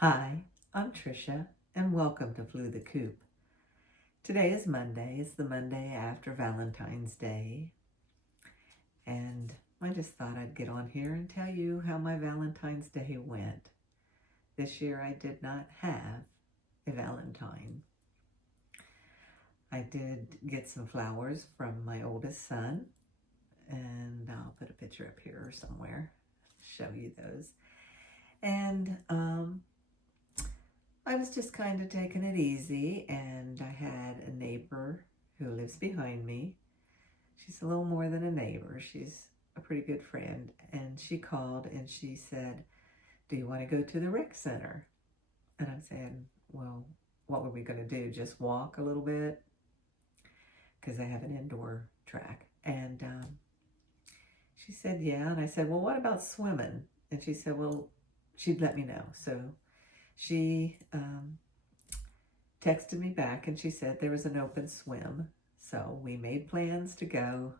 Hi, I'm Tricia, and welcome to Flew the Coop. Today is Monday. It's the Monday after Valentine's Day, and I just thought I'd get on here and tell you how my Valentine's Day went. This year I did not have a Valentine. I did get some flowers from my oldest son, and I'll put a picture up here somewhere to show you those. And I was just kind of taking it easy, and I had a neighbor who lives behind me. She's a little more than a neighbor. She's a pretty good friend, and she called and she said, "Do you want to go to the rec center?" And I'm saying, well, what were we going to do? Just walk a little bit? Because I have an indoor track. And she said, yeah. And I said, well, what about swimming? And she said, well, she'd let me know. So she texted me back and she said there was an open swim. So we made plans to go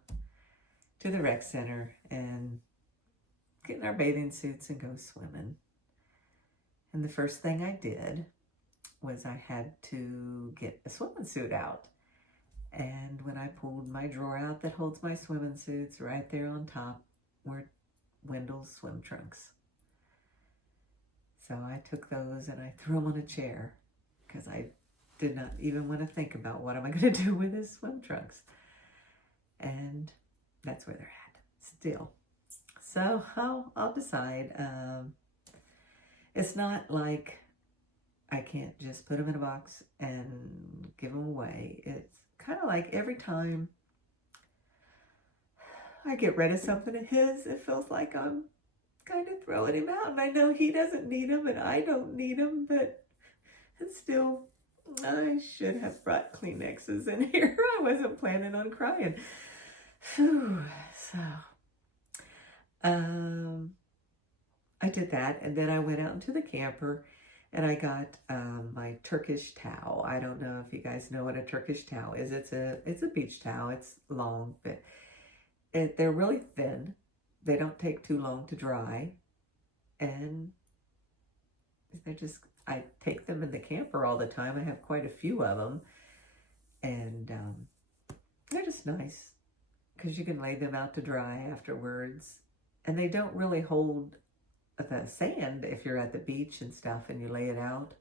to the rec center and get in our bathing suits and go swimming. And the first thing I did was I had to get a swimming suit out. And when I pulled my drawer out that holds my swimming suits, right there on top were Wendell's swim trunks. So I took those and I threw them on a chair because I did not even want to think about what am I going to do with his swim trunks. And that's where they're at still. So I'll decide. It's not like I can't just put them in a box and give them away. It's kind of like every time I get rid of something of his, it feels like I'm kind of throwing him out. And I know he doesn't need them and I don't need them, but it's still, I should have brought Kleenexes in here. I wasn't planning on crying. Whew. So, I did that, and then I went out into the camper and I got my Turkish towel. I don't know if you guys know what a Turkish towel is. It's a beach towel. It's long, but they're really thin. They don't take too long to dry, and they're just, I take them in the camper all the time. I have quite a few of them, and they're just nice because you can lay them out to dry afterwards, and they don't really hold the sand if you're at the beach and stuff and you lay it out.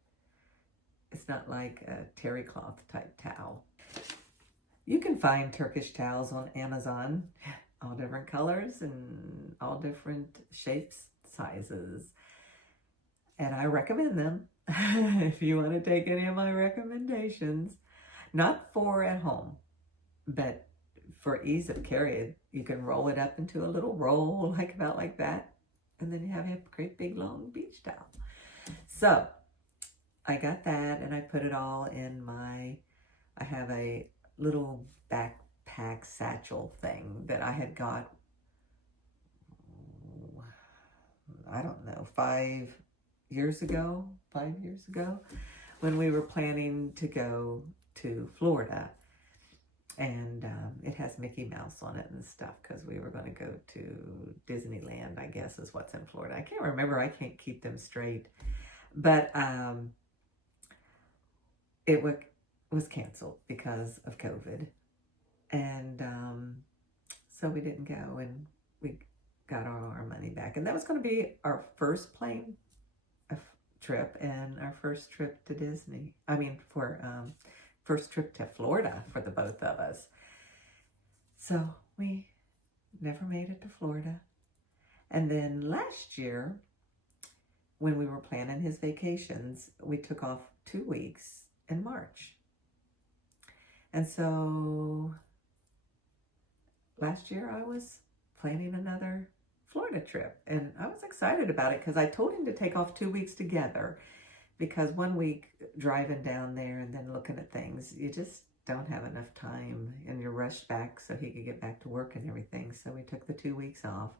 It's not like a terry cloth type towel. You can find Turkish towels on Amazon, all different colors and all different shapes, sizes. And I recommend them if you want to take any of my recommendations. Not for at home, but for ease of carry. You can roll it up into a little roll, like about like that. And then you have a great big long beach towel. So I got that and I put it all in I have a little backpack satchel thing that I had got, I don't know, 5 years ago, when we were planning to go to Florida. And it has Mickey Mouse on it and stuff because we were going to go to Disneyland, I guess is what's in Florida. I can't remember. I can't keep them straight. But it was canceled because of COVID. And so we didn't go, and we got all our money back. And that was going to be our first plane trip and our first trip to Disney. I mean, first trip to Florida for the both of us. So we never made it to Florida. And then last year, when we were planning his vacations, we took off 2 weeks in March. And so last year I was planning another Florida trip, and I was excited about it because I told him to take off 2 weeks together. Because 1 week driving down there and then looking at things, you just don't have enough time, and you're rushed back so he could get back to work and everything. So we took the 2 weeks off.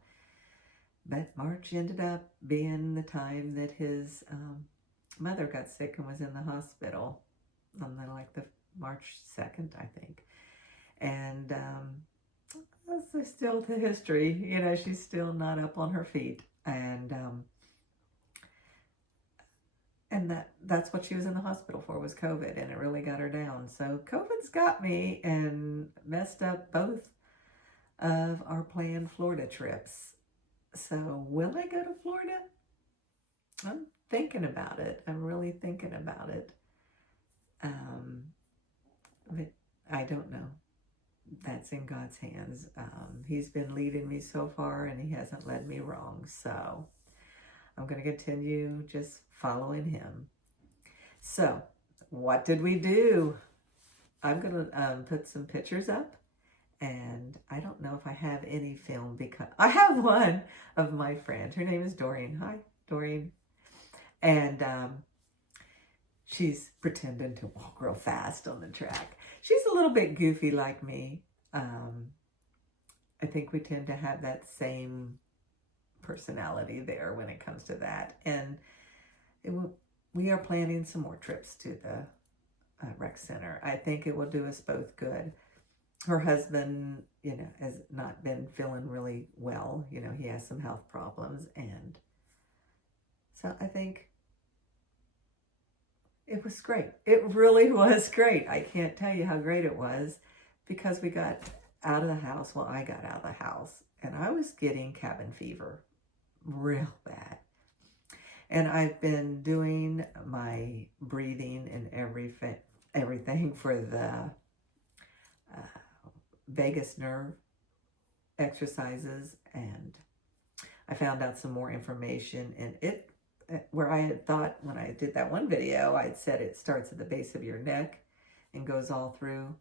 But March ended up being the time that his mother got sick and was in the hospital on the March 2nd, I think. And that's still the history. You know, she's still not up on her feet. And and that's what she was in the hospital for, was COVID, and it really got her down. So COVID's got me and messed up both of our planned Florida trips. So will I go to Florida? I'm thinking about it. I'm really thinking about it. But I don't know. That's in God's hands. He's been leading me so far, and he hasn't led me wrong. So I'm going to continue just following him. So what did we do? I'm going to put some pictures up, and I don't know if I have any film, because I have one of my friend. Her name is Doreen. Hi, Doreen. And she's pretending to walk real fast on the track. She's a little bit goofy like me. I think we tend to have that same personality there when it comes to that. And we are planning some more trips to the rec center. I think it will do us both good. Her husband, has not been feeling really well. He has some health problems. And so I think it was great. It really was great. I can't tell you how great it was, because we got out of the house. Well, I got out of the house, and I was getting cabin fever real bad. And I've been doing my breathing and everything for the vagus nerve exercises, and I found out some more information, and where I had thought when I did that one video, I had said it starts at the base of your neck and goes all through.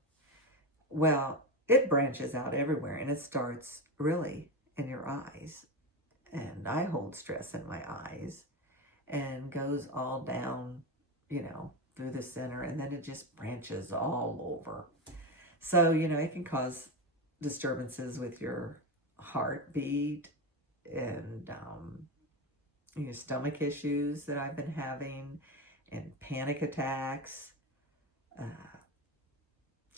Well, it branches out everywhere, and it starts really in your eyes. And I hold stress in my eyes, and goes all down, through the center, and then it just branches all over. So, it can cause disturbances with your heartbeat and your stomach issues that I've been having, and panic attacks,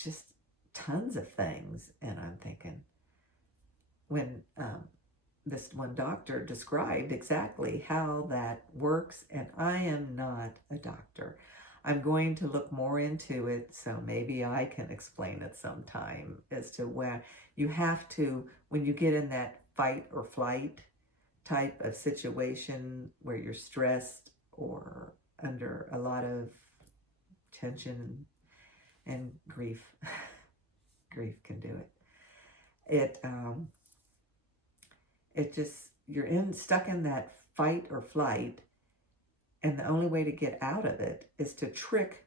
just tons of things. And I'm thinking, when this one doctor described exactly how that works, and I am not a doctor. I'm going to look more into it, so maybe I can explain it sometime, as to when you have to, when you get in that fight or flight type of situation where you're stressed or under a lot of tension and grief. Grief can do it. It just, you're stuck in that fight or flight, and the only way to get out of it is to trick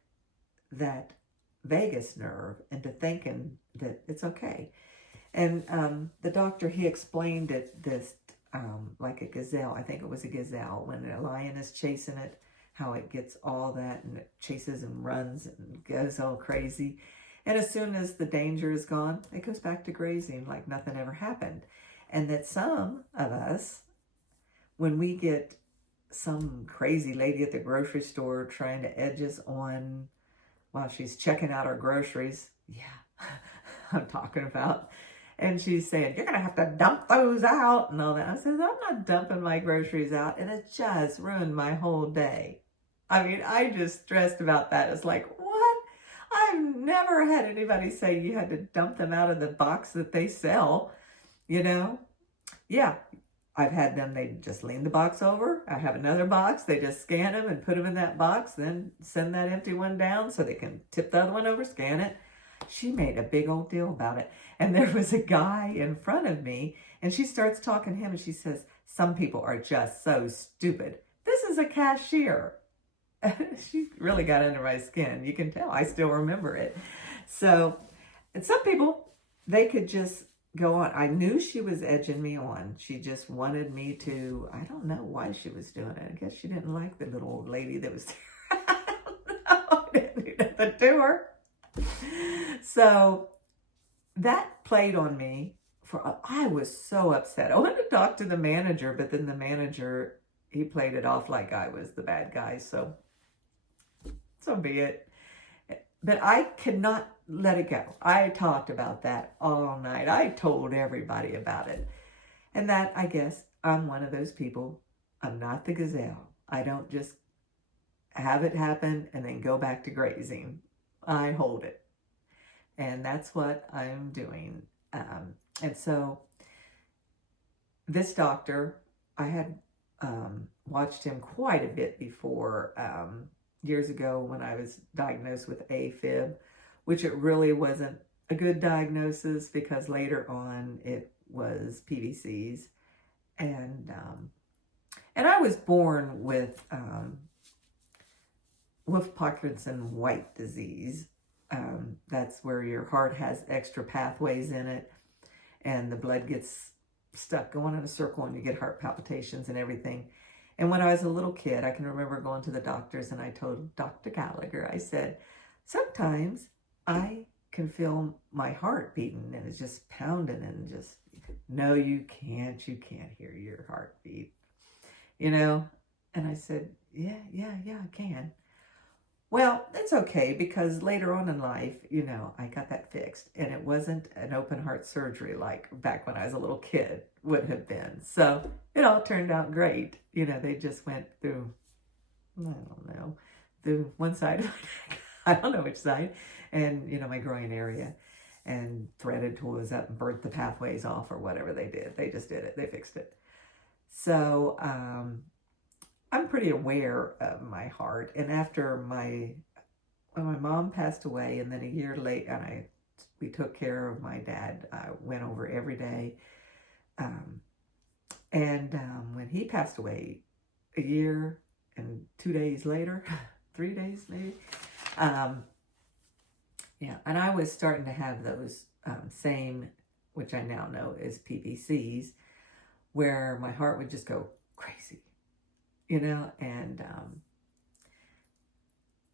that vagus nerve into thinking that it's okay. And the doctor, he explained this like a gazelle. I think it was a gazelle. When a lion is chasing it, how it gets all that, and it chases and runs and goes all crazy. And as soon as the danger is gone, it goes back to grazing like nothing ever happened. And that some of us, when we get some crazy lady at the grocery store trying to edge us on while she's checking out our groceries, yeah, I'm talking about, and she's saying, you're going to have to dump those out and all that. I said, I'm not dumping my groceries out. And it just ruined my whole day. I mean, I just stressed about that. It's like, what? I've never had anybody say you had to dump them out of the box that they sell. Yeah, I've had them, they just lean the box over. I have another box, they just scan them and put them in that box, then send that empty one down so they can tip the other one over, scan it. She made a big old deal about it. And there was a guy in front of me, and she starts talking to him, and she says, some people are just so stupid. This is a cashier. She really got under my skin. You can tell, I still remember it. So, and some people, they could just go on. I knew she was edging me on. She just wanted me to, I don't know why she was doing it. I guess she didn't like the little old lady that was there. I don't know. I didn't do nothing to her. So that played on me. I was so upset. I wanted to talk to the manager, but then the manager, he played it off like I was the bad guy. So be it. But I could not let it go. I talked about that all night. I told everybody about it. And that, I guess, I'm one of those people. I'm not the gazelle. I don't just have it happen and then go back to grazing. I hold it. And that's what I'm doing. And so this doctor, I had watched him quite a bit before, years ago when I was diagnosed with AFib, which it really wasn't a good diagnosis because later on it was PVCs. And I was born with Wolff-Parkinson-White disease. That's where your heart has extra pathways in it, and the blood gets stuck going in a circle, and you get heart palpitations and everything. And when I was a little kid, I can remember going to the doctors, and I told Dr. Gallagher, I said, sometimes I can feel my heart beating, and it's just pounding, and just, no, you can't hear your heartbeat, you know? And I said, yeah, I can. Well, that's okay, because later on in life, I got that fixed, and it wasn't an open heart surgery like back when I was a little kid would have been. So it all turned out great. They just went through, I don't know, through one side of my neck, I don't know which side, and, my groin area, and threaded till it was up and burnt the pathways off or whatever they did. They just did it. They fixed it. So, I'm pretty aware of my heart. And when my mom passed away, and then a year later, and we took care of my dad, I went over every day. When he passed away, a year and 2 days later, 3 days maybe, and I was starting to have those same, which I now know is PVCs, where my heart would just go crazy.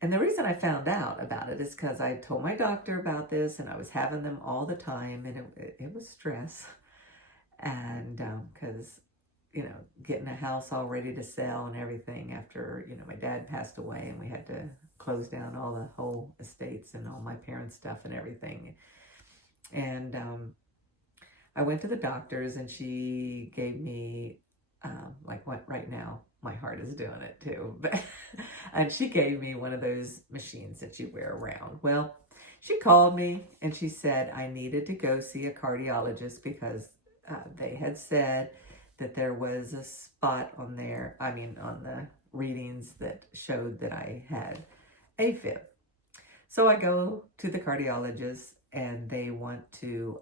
And the reason I found out about it is because I told my doctor about this, and I was having them all the time, and it was stress. And because, getting a house all ready to sell and everything after, my dad passed away, and we had to close down all the whole estates and all my parents' stuff and everything. And I went to the doctors, and she gave me, like what right now, my heart is doing it too. And she gave me one of those machines that you wear around. Well, she called me, and she said I needed to go see a cardiologist because they had said that there was a spot on the readings that showed that I had AFib. So I go to the cardiologist, and they want to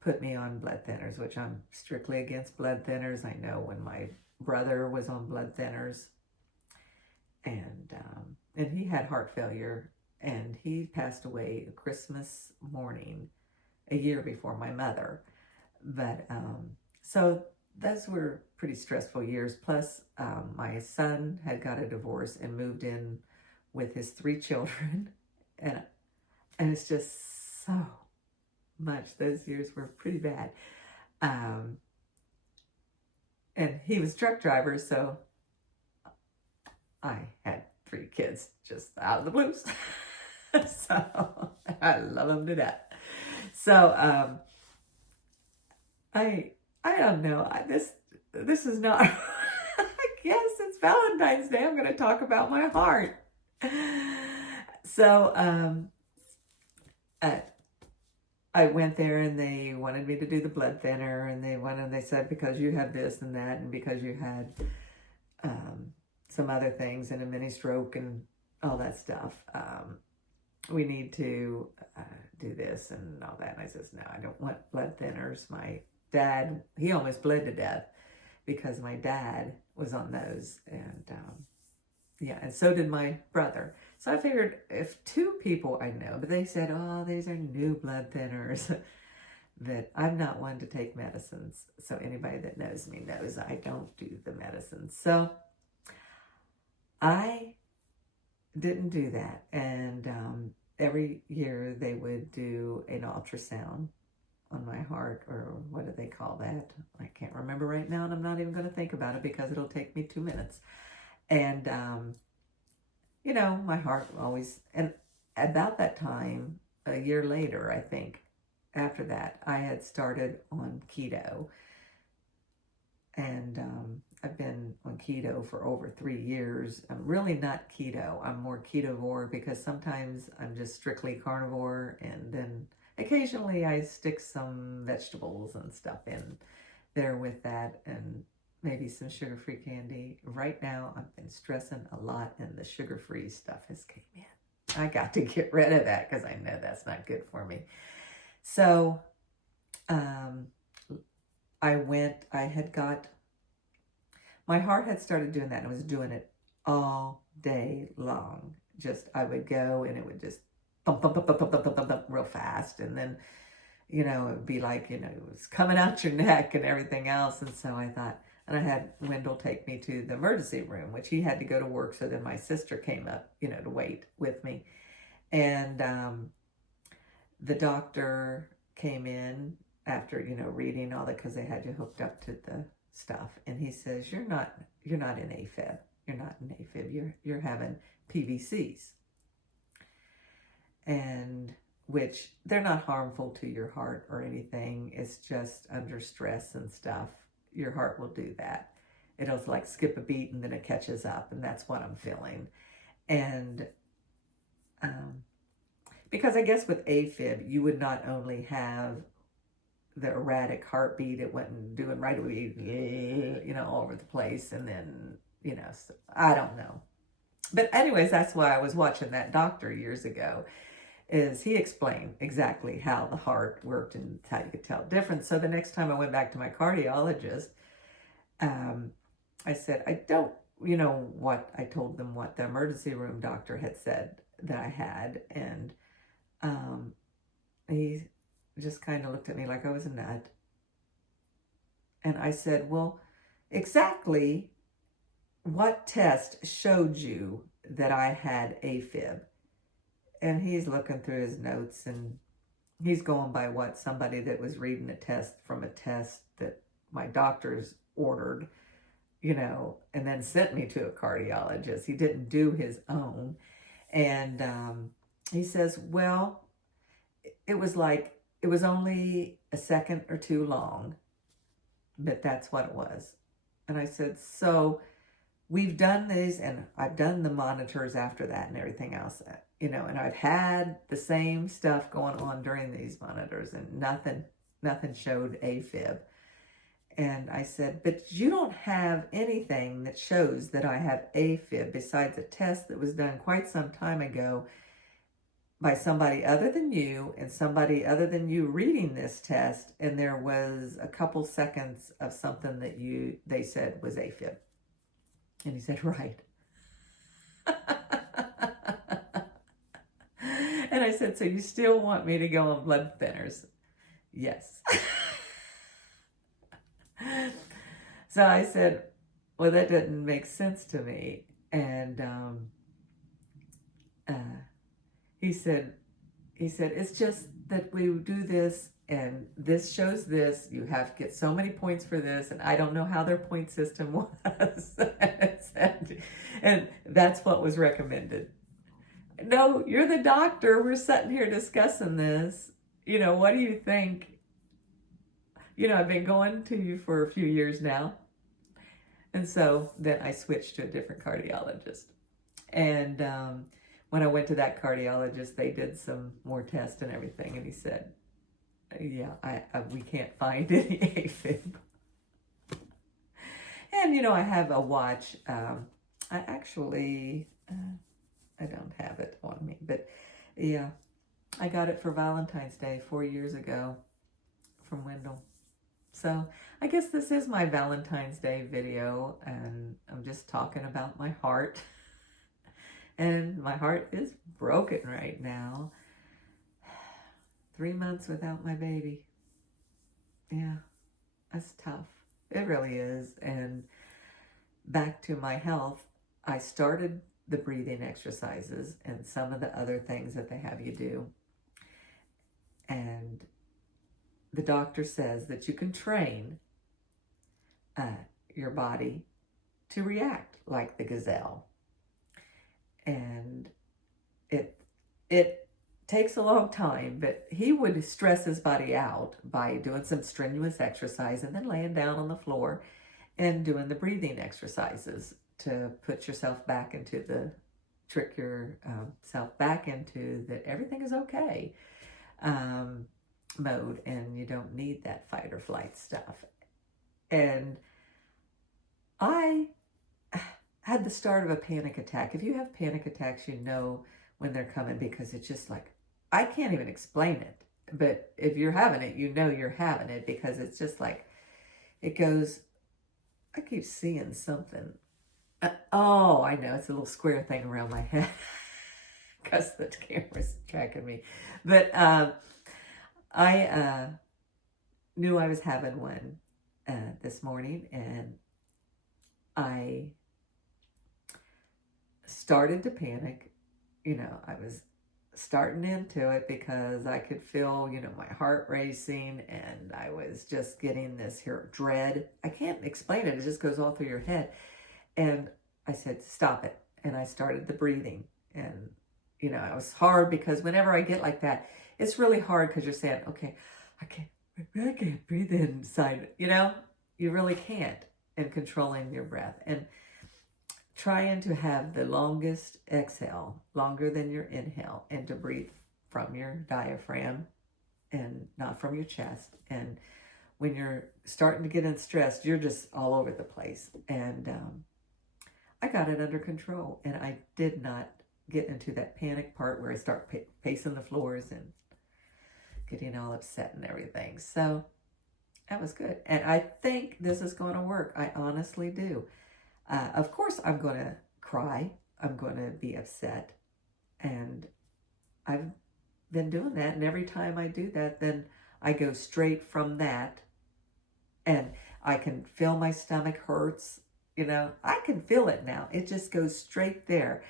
put me on blood thinners, which I'm strictly against blood thinners. I know when my brother was on blood thinners, and he had heart failure, and he passed away Christmas morning, a year before my mother. But so those were pretty stressful years. Plus, my son had got a divorce and moved in with his 3 children, and it's just so much. Those years were pretty bad. And he was a truck driver, so I had 3 kids just out of the blues. So I love them to death. So I don't know. This is not. I guess it's Valentine's Day. I'm going to talk about my heart. So I went there, and they wanted me to do the blood thinner, and they said, because you have this and that, and because you had some other things and a mini stroke and all that stuff, we need to do this and all that. And I says, no, I don't want blood thinners. My dad, he almost bled to death because my dad was on those, and and so did my brother. So I figured if 2 people I know, but they said, oh, these are new blood thinners, that I'm not one to take medicines. So anybody that knows me knows I don't do the medicines. So I didn't do that. And every year they would do an ultrasound on my heart, or what do they call that? I can't remember right now, and I'm not even going to think about it because it'll take me 2 minutes. And my heart always, and about that time, a year later, I think, after that, I had started on keto. And I've been on keto for over 3 years. I'm really not keto. I'm more ketovore because sometimes I'm just strictly carnivore, and then occasionally I stick some vegetables and stuff in there with that, and maybe some sugar-free candy. Right now, I've been stressing a lot, and the sugar-free stuff has came in. I got to get rid of that because I know that's not good for me. So, I had got, my heart had started doing that, and I was doing it all day long. Just, I would go, and it would just thump, thump, thump, thump, thump, thump, thump, thump, real fast, and then, it would be like, it was coming out your neck and everything else. And so I thought, and I had Wendell take me to the emergency room, which he had to go to work. So then my sister came up, to wait with me. And the doctor came in after, reading all that, because they had you hooked up to the stuff. And he says, you're not in AFib. You're not in AFib. You're having PVCs. And which they're not harmful to your heart or anything. It's just under stress and stuff, your heart will do that. It'll like skip a beat and then it catches up, and that's what I'm feeling. And because I guess with AFib, you would not only have the erratic heartbeat, it wasn't doing right away, all over the place, and then, so I don't know. But anyways, that's why I was watching that doctor years ago, is he explained exactly how the heart worked and how you could tell the difference. So the next time I went back to my cardiologist, I said, I don't, what I told them what the emergency room doctor had said that I had. And he just kind of looked at me like I was a nut. And I said, well, exactly what test showed you that I had AFib? And he's looking through his notes, and he's going by what somebody that was reading a test from a test that my doctors ordered, and then sent me to a cardiologist. He didn't do his own. And he says, well, it was only a second or two long, but that's what it was. And I said, so we've done these, and I've done the monitors after that and everything else, and I've had the same stuff going on during these monitors, and nothing showed AFib. And I said, but you don't have anything that shows that I have AFib besides a test that was done quite some time ago by somebody other than you, and somebody other than you reading this test, and there was a couple seconds of something that they said was AFib. And he said, right. And I said, so you still want me to go on blood thinners? Yes. So I said, well, that doesn't make sense to me. And he said, it's just that we do this, and this shows this. You have to get so many points for this, and I don't know how their point system was. And that's what was recommended. No, you're the doctor. We're sitting here discussing this. What do you think? I've been going to you for a few years now. And so then I switched to a different cardiologist. And when I went to that cardiologist, they did some more tests and everything. And he said, yeah, we can't find any AFib. And, I have a watch. I actually, I don't have it on me. But, yeah, I got it for Valentine's Day 4 years ago from Wendell. So I guess this is my Valentine's Day video, and I'm just talking about my heart. And my heart is broken right now. 3 months without my baby. Yeah, that's tough. It really is. And back to my health, I started the breathing exercises and some of the other things that they have you do. And the doctor says that you can train your body to react like the gazelle. And it takes a long time, but he would stress his body out by doing some strenuous exercise and then laying down on the floor and doing the breathing exercises to put yourself back into trick yourself back into that everything is okay mode, and you don't need that fight or flight stuff. And I had the start of a panic attack. If you have panic attacks, you know when they're coming, because it's just like, I can't even explain it. But if you're having it, you know you're having it, because it's just like, it goes, I keep seeing something. Oh, I know, it's a little square thing around my head because the camera's tracking me. But I knew I was having one this morning, and I started to panic. I was starting into it because I could feel, my heart racing, and I was just getting this here dread. I can't explain it. It just goes all through your head. And I said, stop it. And I started the breathing. And, it was hard, because whenever I get like that, it's really hard, because you're saying, okay, I can't breathe inside. You really can't, and controlling your breath. And trying to have the longest exhale, longer than your inhale, and to breathe from your diaphragm and not from your chest. And when you're starting to get in stress, you're just all over the place. And I got it under control, and I did not get into that panic part where I start pacing the floors and getting all upset and everything. So that was good. And I think this is going to work. I honestly do. Of course, I'm going to cry. I'm going to be upset. And I've been doing that. And every time I do that, then I go straight from that. And I can feel my stomach hurts. I can feel it now. It just goes straight there.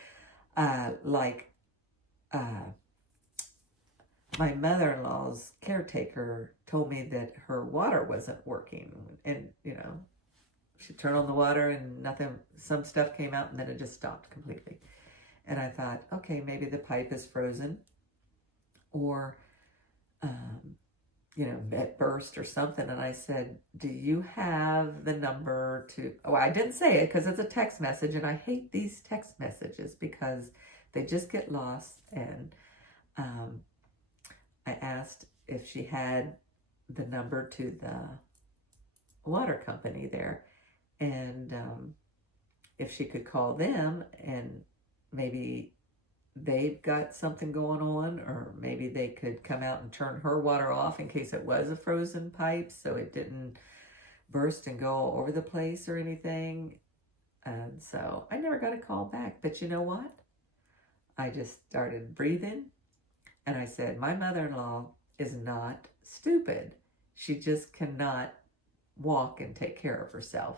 My mother-in-law's caretaker told me that her water wasn't working. And, she'd turn on the water and nothing, some stuff came out, and then it just stopped completely. And I thought, okay, maybe the pipe is frozen, or, it burst or something. And I said, do you have the number to, I didn't say it because it's a text message, and I hate these text messages because they just get lost. And I asked if she had the number to the water company there, and if she could call them, and maybe they've got something going on, or maybe they could come out and turn her water off in case it was a frozen pipe, so it didn't burst and go all over the place or anything. And so I never got a call back. But you know what? I just started breathing, and I said, my mother-in-law is not stupid. She just cannot walk and take care of herself.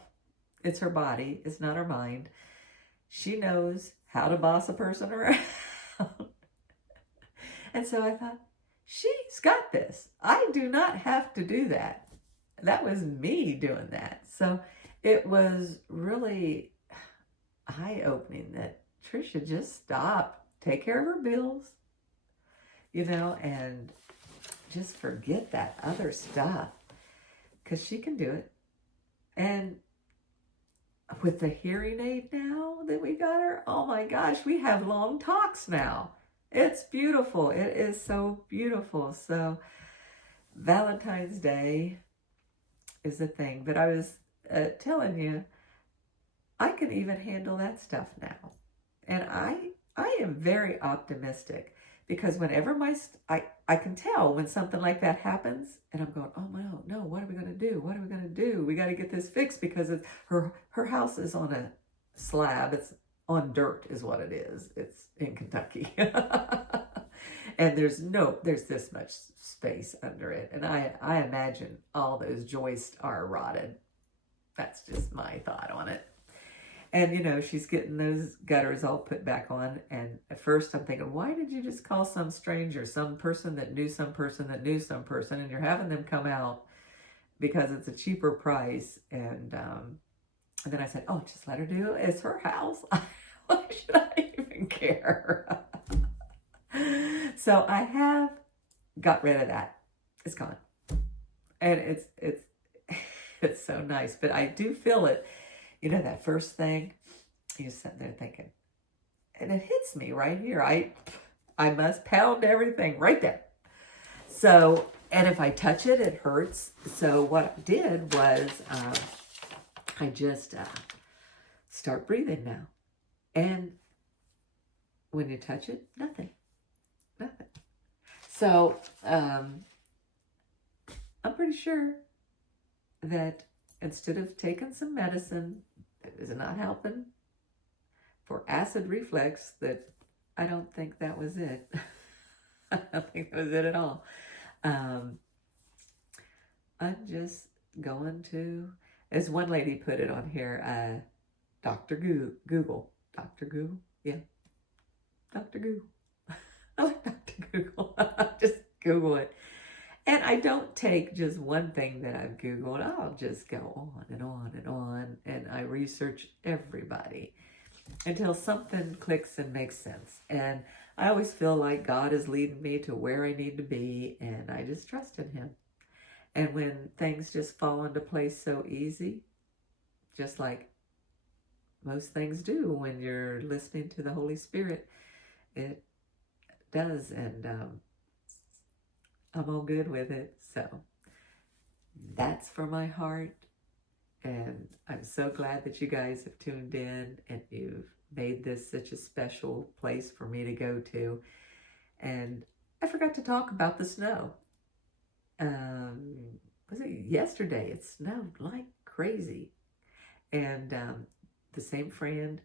It's her body. It's not her mind. She knows how to boss a person around. And so I thought, she's got this. I do not have to do that. That was me doing that. So it was really eye-opening that Trisha just stopped, take care of her bills, and just forget that other stuff, because she can do it. And with the hearing aid now that we got her, oh my gosh, we have long talks now. It's beautiful. It is so beautiful. So Valentine's Day is the thing. But I was telling you, I can even handle that stuff now. And I am very optimistic, because whenever I can tell when something like that happens, and I'm going, oh no, what are we going to do? What are we going to do? We got to get this fixed, because her house is on a slab. It's on dirt is what it is. It's in Kentucky. And there's this much space under it. And I imagine all those joists are rotted. That's just my thought on it. And, she's getting those gutters all put back on. And at first I'm thinking, why did you just call some stranger, some person that knew some person that knew some person, and you're having them come out because it's a cheaper price? And then I said, oh, just let her do it. It's her house. Why should I even care? So I have got rid of that. It's gone. And it's It's so nice. But I do feel it. You know, that first thing, you're sitting there thinking, and it hits me right here. I must pound everything right there. So, and if I touch it, it hurts. So what I did was I just start breathing now. And when you touch it, nothing. So I'm pretty sure that instead of taking some medicine that is not helping for acid reflux, that I don't think that was it. I don't think that was it at all. I'm just going to, as one lady put it on here, Dr. Google. Dr. Google? Yeah. Dr. Google. I like Dr. Google. Just Google it. And I don't take just one thing that I've Googled. I'll just go on and on and on. And I research everybody until something clicks and makes sense. And I always feel like God is leading me to where I need to be. And I just trust in Him. And when things just fall into place so easy, just like most things do when you're listening to the Holy Spirit, it does. And I'm all good with it. So that's for my heart. And I'm so glad that you guys have tuned in and you've made this such a special place for me to go to. And I forgot to talk about the snow. Was it yesterday? It snowed like crazy. And the same friend,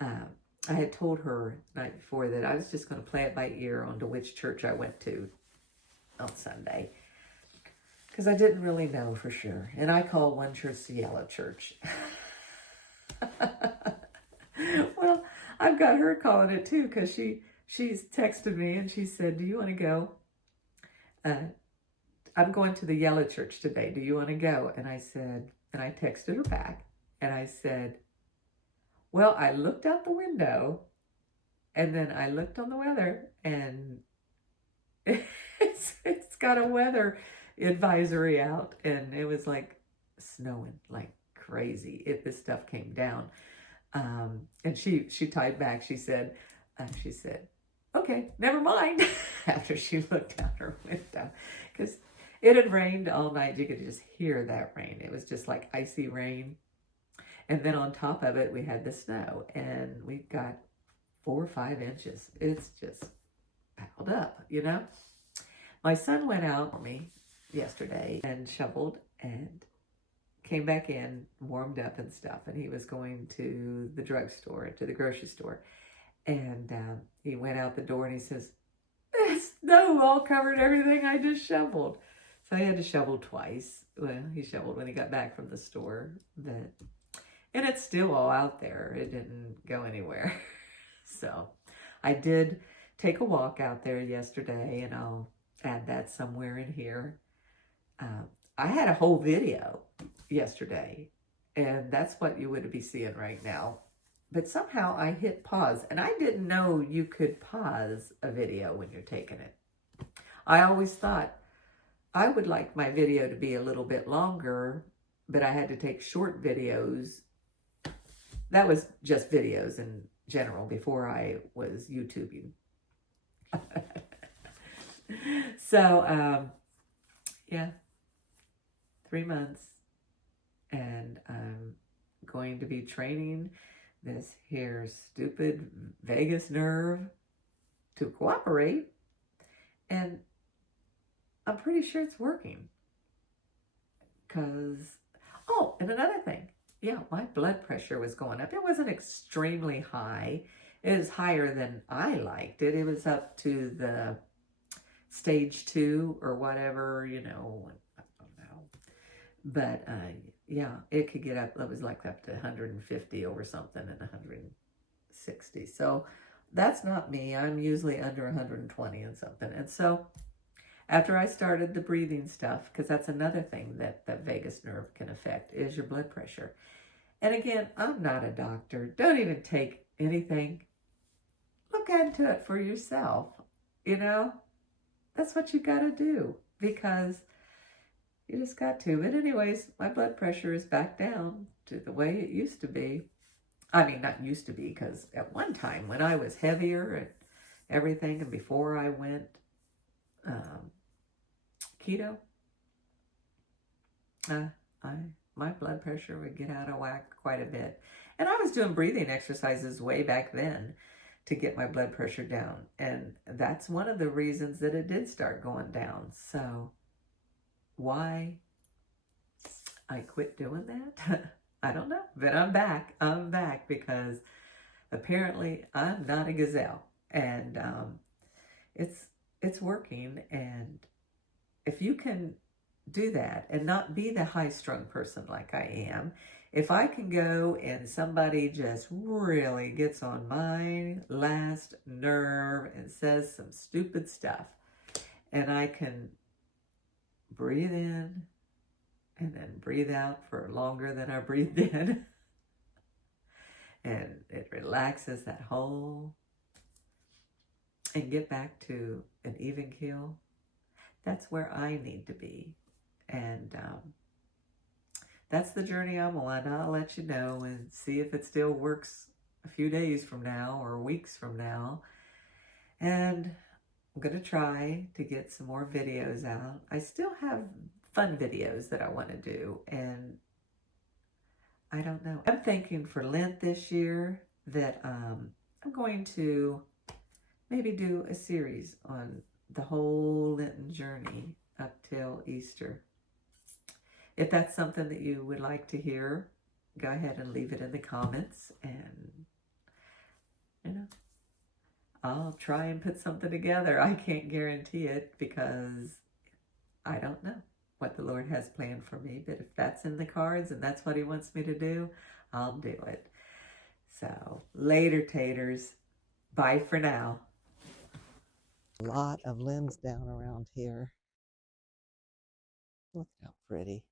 I had told her the night before that I was just going to play it by ear on to which church I went to on Sunday, because I didn't really know for sure. And I call one church the Yellow Church. Well, I've got her calling it too, because she's texted me and she said, do you want to go? I'm going to the Yellow Church today. Do you want to go? And I said, and I texted her back and I said, well, I looked out the window and then I looked on the weather, and it's got a weather advisory out, and it was like snowing like crazy if this stuff came down. And she tied back. She said, okay, never mind. After she looked out her window, because it had rained all night. You could just hear that rain. It was just like icy rain. And then on top of it, we had the snow, and we got 4 or 5 inches. It's just piled up, you know. My son went out for me yesterday and shoveled and came back in, warmed up and stuff. And he was going to the drugstore, to the grocery store. And he went out the door and he says, snow all covered everything I just shoveled. So he had to shovel twice. Well, he shoveled when he got back from the store. And it's still all out there. It didn't go anywhere. So I did take a walk out there yesterday, and I'll add that somewhere in here. I had a whole video yesterday, and that's what you would be seeing right now. But somehow I hit pause, and I didn't know you could pause a video when you're taking it. I always thought I would like my video to be a little bit longer, but I had to take short videos. That was just videos in general before I was YouTubing. So, yeah, 3 months, and I'm going to be training this here stupid vagus nerve to cooperate, and I'm pretty sure it's working. Because, oh, and another thing, yeah, my blood pressure was going up. It wasn't extremely high. It was higher than I liked it. It was up to the stage 2 or whatever, you know, I don't know. But yeah, it could get up, it was like up to 150 over something and 160. So that's not me. I'm usually under 120 and something. And so after I started the breathing stuff, because that's another thing that the vagus nerve can affect, is your blood pressure. And again, I'm not a doctor. Don't even take anything. Look into it for yourself. You know, that's what you got to do, because You just got to. But anyways, my blood pressure is back down to the way it used to be. I mean, not used to be, because at one time when I was heavier and everything, and before I went um, keto, uh, I my blood pressure would get out of whack quite a bit. And I was doing breathing exercises way back then to get my blood pressure down. And that's one of the reasons that it did start going down. So why I quit doing that? I don't know. But I'm back. I'm back because apparently I'm not a gazelle. And it's it's working. And if you can do that and not be the high-strung person like I am, if I can go and somebody just really gets on my last nerve and says some stupid stuff, and I can breathe in and then breathe out for longer than I breathed in, and it relaxes that whole, and get back to an even keel, that's where I need to be. And that's the journey I'm on. I'll let you know and see if it still works a few days from now or weeks from now. And I'm going to try to get some more videos out. I still have fun videos that I want to do, and I don't know. I'm thinking for Lent this year that I'm going to maybe do a series on the whole Lenten journey up till Easter. If that's something that you would like to hear, go ahead and leave it in the comments, and I'll try and put something together. I can't guarantee it because I don't know what the Lord has planned for me, but if that's in the cards and that's what he wants me to do, I'll do it. So later, taters. Bye for now. A lot of limbs down around here. Look how pretty.